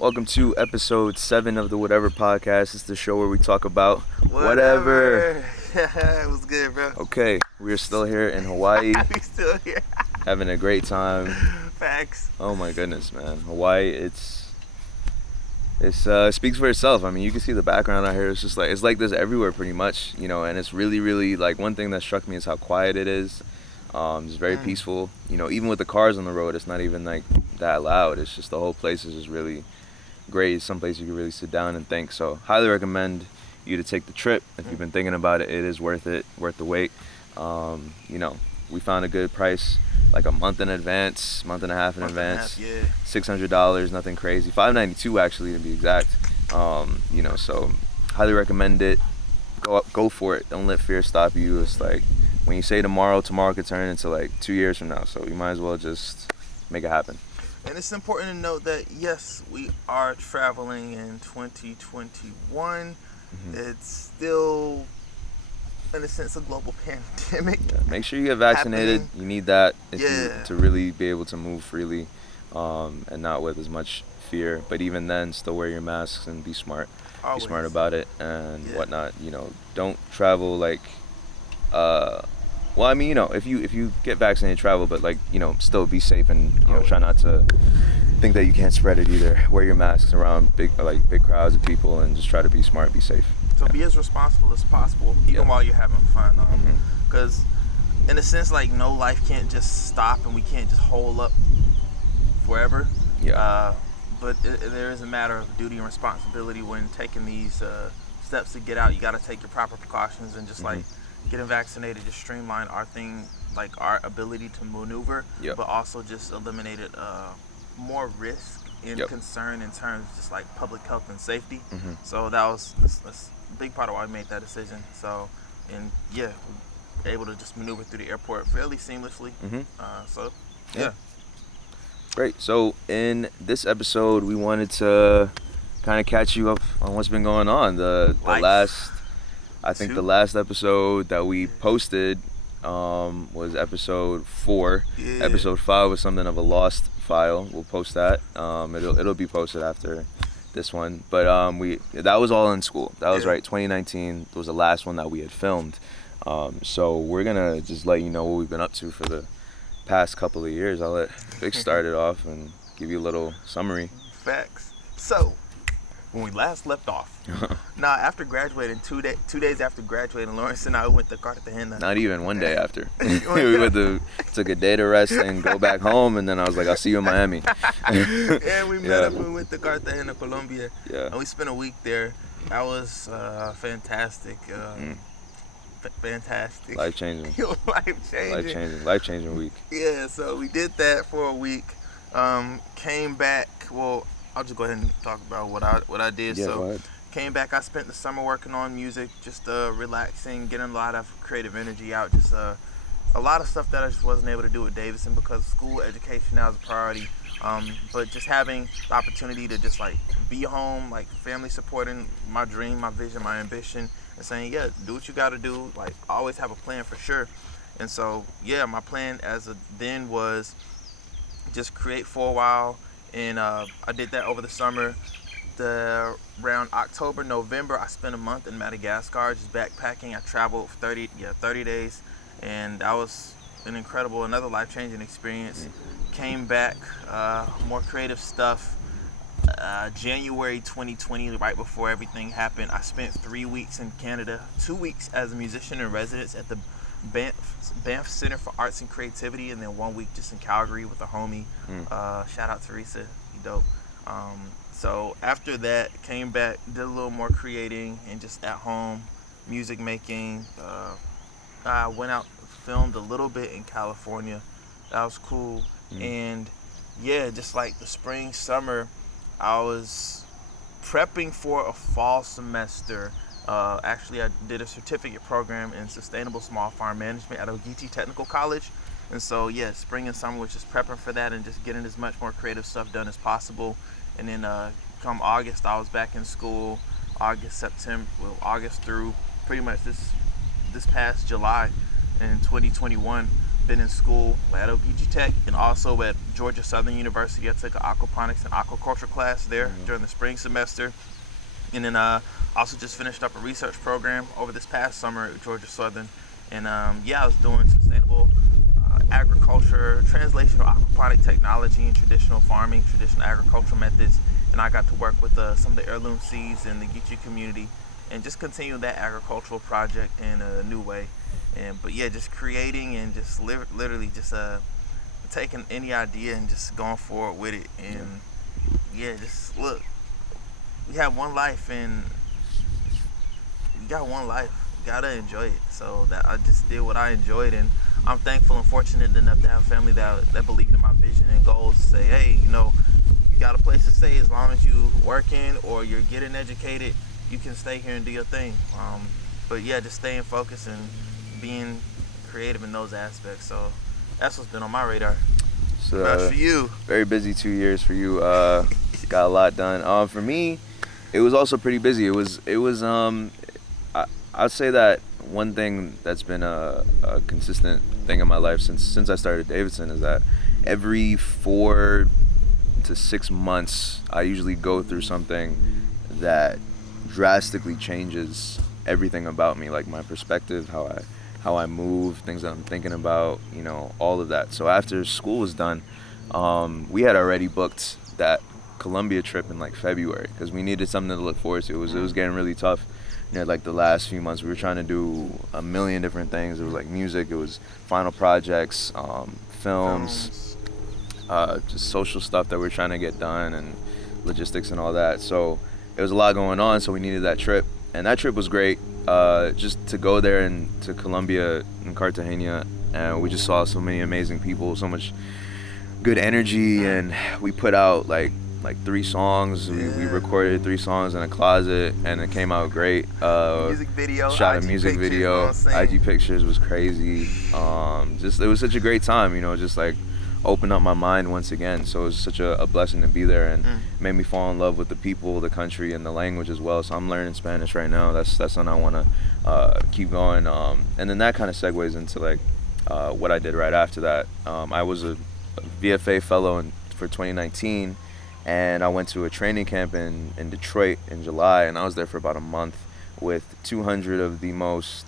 Welcome to episode 7 of the Whatever podcast. It's the show where we talk about whatever. It was good, bro. Okay, we're still here in Hawaii. We still here. Having a great time. Facts. Oh my goodness, man. Hawaii, it's speaks for itself. I mean, you can see the background out here. It's like this everywhere pretty much, and it's really like one thing that struck me is how quiet it is. It's very peaceful. Even with the cars on the road, it's not even like that loud. It's just the whole place is just really great. It's someplace you can really sit down and think. So highly recommend you to take the trip. If you've been thinking about it, it is worth it, worth the wait. We found a good price, like a month in advance, month and a half in advance. Yeah. $600, nothing crazy. $592 actually to be exact. So highly recommend it. Go for it. Don't let fear stop you. It's like when you say tomorrow could turn into like 2 years from now. So you might as well just make it happen. And it's important to note that yes, we are traveling in 2021. It's still, in a sense, a global pandemic. Yeah, make sure you get vaccinated. happening. You need that to really be able to move freely, and not with as much fear. But even then, still wear your masks and be smart. Always. Be smart about it and whatnot. Don't travel like. If you get vaccinated, travel, but still be safe and try not to think that you can't spread it either. Wear your masks around big crowds of people and just try to be smart, be safe. So be as responsible as possible, even while you're having fun. Because in a sense, no life can't just stop and we can't just hold up forever. Yeah. But there is a matter of duty and responsibility when taking these steps to get out. You got to take your proper precautions and just getting vaccinated just streamline our thing, our ability to maneuver, but also just eliminated more risk and concern in terms of just public health and safety. So that was a big part of why we made that decision. So, we were able to just maneuver through the airport fairly seamlessly. Great. So in this episode, we wanted to kind of catch you up on what's been going on. The last episode that we posted was episode 4. Yeah. Episode 5 was something of a lost file. We'll post that. It'll be posted after this one. But that was all in school. That was right. 2019 was the last one that we had filmed. So we're gonna just let you know what we've been up to for the past couple of years. I'll let Vic start it off and give you a little summary. Facts. So when we last left off, after graduating, 2 days after graduating, Lawrence and I went to Cartagena. Not even one day after. We took a day to rest and go back home, and then I was like, I'll see you in Miami. And we met up and we went to Cartagena, Colombia. Yeah. And we spent a week there. That was fantastic. Fantastic. Life-changing. Life-changing week. Yeah, so we did that for a week. Came back. Well, I'll just go ahead and talk about what I did. Yeah, so go ahead. Came back. I spent the summer working on music, just relaxing, getting a lot of creative energy out. Just a lot of stuff that I just wasn't able to do at Davidson because school education now is a priority. But just having the opportunity to just be home, family supporting my dream, my vision, my ambition, and saying, do what you got to do. Always have a plan for sure. And so, my plan as of then was just create for a while. And I did that over the summer. Around October, November, I spent a month in Madagascar just backpacking. I traveled for 30 days. And that was another life-changing experience. Came back, more creative stuff. January 2020, right before everything happened, I spent 3 weeks in Canada, 2 weeks as a musician in residence at the Banff Center for Arts and Creativity, and then 1 week just in Calgary with a homie. Shout out Teresa, you dope. So after that, came back, did a little more creating and just at home music making. I went out, filmed a little bit in California. That was cool. And just the spring, summer, I was prepping for a fall semester. Actually, I did a certificate program in sustainable small farm management at Ogiti Technical College. And so, spring and summer was just prepping for that and just getting as much more creative stuff done as possible. And then come August, I was back in school. August through pretty much this past July in 2021. been in school at OPG Tech and also at Georgia Southern University. I took an aquaponics and aquaculture class there during the spring semester. And then also just finished up a research program over this past summer at Georgia Southern. And I was doing sustainable agriculture, translational aquaponic technology, and traditional farming, traditional agricultural methods. And I got to work with some of the heirloom seeds in the Geechee community and just continue that agricultural project in a new way. But just creating and just literally just taking any idea and just going forward with it. And just look, we have one life and you got one life. You gotta enjoy it. So that I just did what I enjoyed, and I'm thankful and fortunate enough to have a family that believed in my vision and goals to say, hey, you got a place to stay as long as you working or you're getting educated, you can stay here and do your thing. Just staying focused and being creative in those aspects. So that's what's been on my radar. So for you, very busy 2 years for you. Got a lot done. For me, it was also pretty busy. I'd say that one thing that's been a consistent thing in my life since I started Davidson is that every 4 to 6 months I usually go through something that drastically changes everything about me, like my perspective, how I move, things that I'm thinking about, all of that. So after school was done, we had already booked that Colombia trip in like February because we needed something to look forward to. It was getting really tough. Like the last few months we were trying to do a million different things. It was like music, it was final projects, films, just social stuff that we're trying to get done and logistics and all that. So it was a lot going on, so we needed that trip. And that trip was great, just to go there and to Colombia and Cartagena, and we just saw so many amazing people, so much good energy, and we put out like 3 songs. We recorded 3 songs in a closet, and it came out great. Music video, shot IG a music pictures, video. IG pictures was crazy. It was such a great time, just like opened up my mind once again. So it was such a blessing to be there, and made me fall in love with the people, the country, and the language as well. So I'm learning Spanish right now. That's something I want to keep going. And then that kind of segues into like what I did right after that. I was a VFA fellow for 2019. And I went to a training camp in Detroit in July, and I was there for about a month with 200 of the most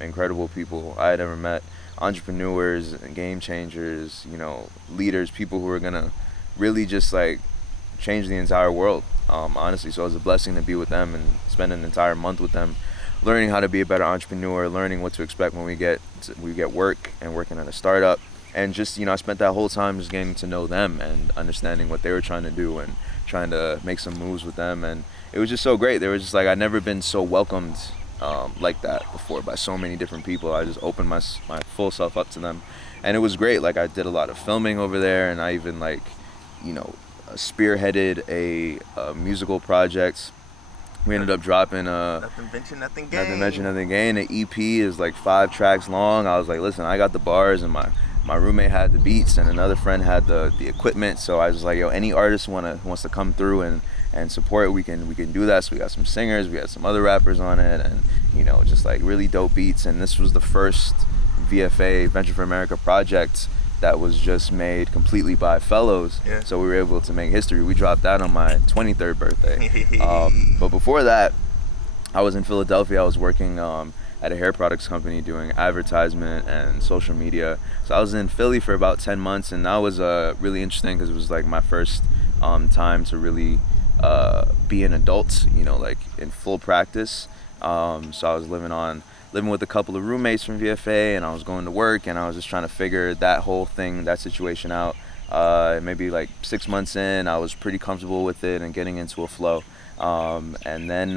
incredible people I had ever met, entrepreneurs and game changers, leaders, people who are gonna really just like change the entire world, honestly. So it was a blessing to be with them and spend an entire month with them, learning how to be a better entrepreneur, learning what to expect when we get work and working at a startup. And just, I spent that whole time just getting to know them and understanding what they were trying to do and trying to make some moves with them. And it was just so great. They were just like, I'd never been so welcomed like that before by so many different people. I just opened my full self up to them. And it was great. Like I did a lot of filming over there, and I even spearheaded a musical project. We ended up dropping Nothing Venture, Nothing Gain. Nothing Venture, Nothing Gain. The EP is like 5 tracks long. I was like, listen, I got the bars, and my roommate had the beats, and another friend had the equipment. So I was like, any artist wants to come through and support, we can do that. So we got some singers, we had some other rappers on it, and just like really dope beats. And this was the first VFA, Venture for America project that was just made completely by fellows. Yeah. So we were able to make history. We dropped that on my 23rd birthday. But before that, I was in Philadelphia. I was working at a hair products company doing advertisement and social media. So I was in Philly for about 10 months, and that was really interesting because it was like my first time to really be an adult, like in full practice. So I was living with a couple of roommates from VFA, and I was going to work, and I was just trying to figure that situation out. Maybe like 6 months in, I was pretty comfortable with it and getting into a flow. And then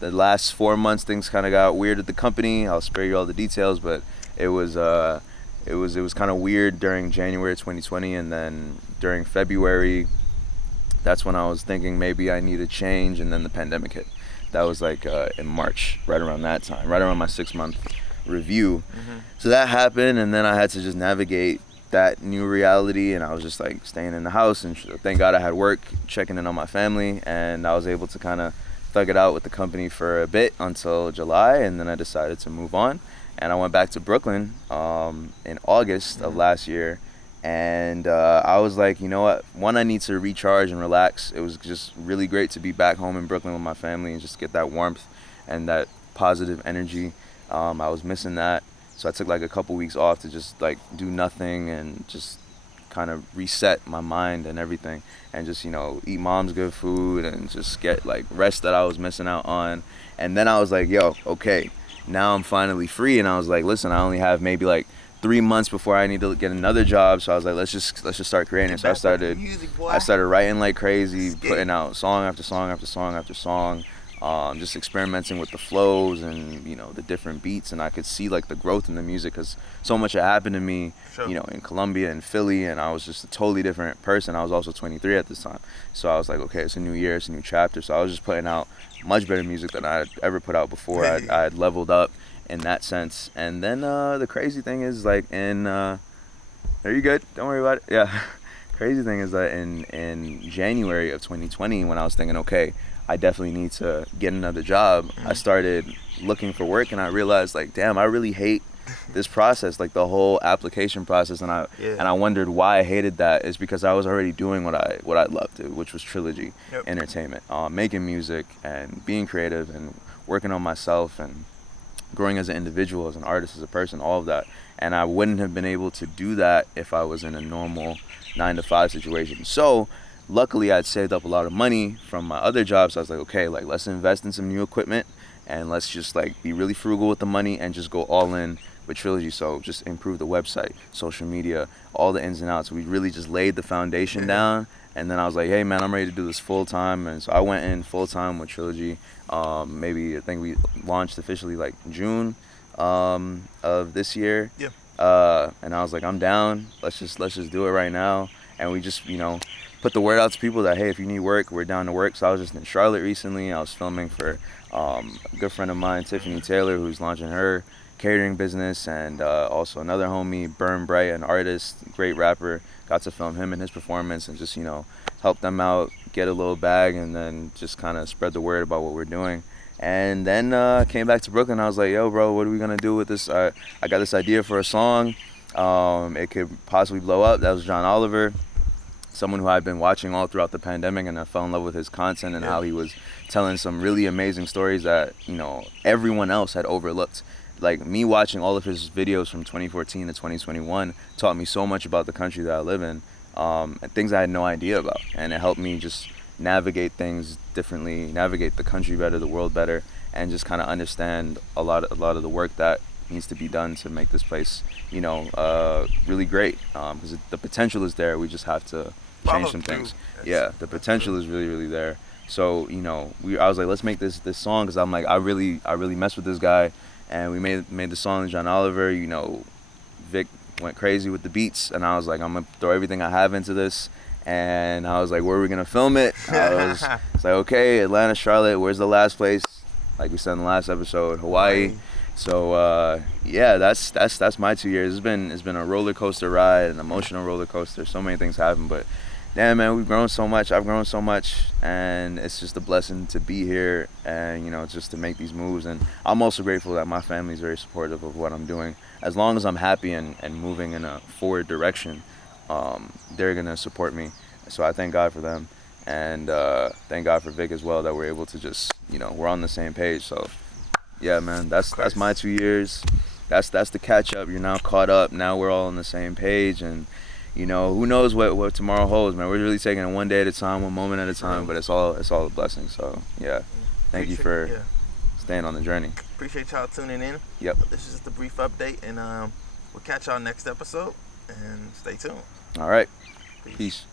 the last 4 months, things kind of got weird at the company. I'll spare you all the details, but it was kind of weird during January 2020, and then during February, that's when I was thinking maybe I need a change, and then the pandemic hit. That was like in March, right around that time, right around my 6-month review. So that happened, and then I had to just navigate that new reality, and I was just like staying in the house, and thank God I had work, checking in on my family, and I was able to kind of thug it out with the company for a bit until July, and then I decided to move on. and I went back to Brooklyn in August of last year. And I was like, you know what? One, I need to recharge and relax. It was just really great to be back home in Brooklyn with my family and just get that warmth and that positive energy. I was missing that. So I took like a couple weeks off to just like do nothing and just kind of reset my mind and everything, and just, you know, eat mom's good food and just get like rest that I was missing out on. And then I was like, yo, okay, now I'm finally free. And I was like, listen, I only have maybe like 3 months before I need to get another job. So I was like, let's just start creating. So I started writing like crazy, putting out song after song after song after song. Just experimenting with the flows and, you know, the different beats, and I could see like the growth in the music because so much had happened to me, you know, in Colombia and Philly, and I was just a totally different person. I was also 23 at this time, so I was like, okay, it's a new year, it's a new chapter. So I was just putting out much better music than I had ever put out before. I had leveled up in that sense. And then the crazy thing is, like, are you good? Don't worry about it. Yeah. Crazy thing is that in January of 2020, when I was thinking, okay, I definitely need to get another job, I started looking for work, and I realized, like, damn, I really hate this process, like the whole application process. And I wondered why I hated that. Is because I was already doing what I loved, which was Trilla G Entertainment, making music and being creative and working on myself and growing as an individual, as an artist, as a person, all of that. And I wouldn't have been able to do that if I was in a normal 9-to-5 situation. So luckily I'd saved up a lot of money from my other jobs. So I was like, okay, like, let's invest in some new equipment and let's just like be really frugal with the money and just go all in with Trilla G. So just improve the website, social media, all the ins and outs. We really just laid the foundation down. And then I was like, hey man, I'm ready to do this full time. And so I went in full time with Trilla G. Maybe I think we launched officially like June of this year. And I was like, I'm down. Let's just do it right now. And we just, you know, put the word out to people that, hey, if you need work, we're down to work. So I was just in Charlotte recently. I was filming for a good friend of mine, Tiffany Taylor, who's launching her catering business, and also another homie, Burn Bright, an artist, great rapper. Got to film him and his performance and just, you know, help them out, get a little bag, and then just kind of spread the word about what we're doing. And then came back to Brooklyn. I was like, yo, bro, what are we going to do with this? I got this idea for a song. It could possibly blow up. That was John Oliver, someone who I've been watching all throughout the pandemic, and I fell in love with his content and how he was telling some really amazing stories that, you know, everyone else had overlooked. Like, me watching all of his videos from 2014 to 2021 taught me so much about the country that I live in, and things I had no idea about. And it helped me just navigate things differently, navigate the country better, the world better, and just kind of understand a lot of the work that needs to be done to make this place, you know, really great. Because the potential is there. We just have to change some things. Yeah, the potential is really, really there. So, you know, I was like, let's make this song, because I'm like, I really mess with this guy. And we made the song with John Oliver. You know, Vic went crazy with the beats, and I was like, I'm gonna throw everything I have into this. And I was like, where are we gonna film it? It's like, okay, Atlanta, Charlotte. Where's the last place? Like we said in the last episode, Hawaii. So yeah, that's my 2 years. It's been a roller coaster ride, an emotional roller coaster. So many things happen, but damn, man, we've grown so much. I've grown so much, and it's just a blessing to be here and, you know, just to make these moves. And I'm also grateful that my family is very supportive of what I'm doing. As long as I'm happy and moving in a forward direction, they're gonna support me. So I thank God for them, and thank God for Vic as well, that we're able to just, you know, we're on the same page. So yeah, man, that's my 2 years. That's the catch up. You're now caught up. Now we're all on the same page, and, you know, who knows what tomorrow holds, man. We're really taking it one day at a time, one moment at a time, but it's all a blessing. So yeah, thank you for staying on the journey. Appreciate y'all tuning in. Yep. This is just a brief update, and we'll catch y'all next episode, and stay tuned. All right. Peace.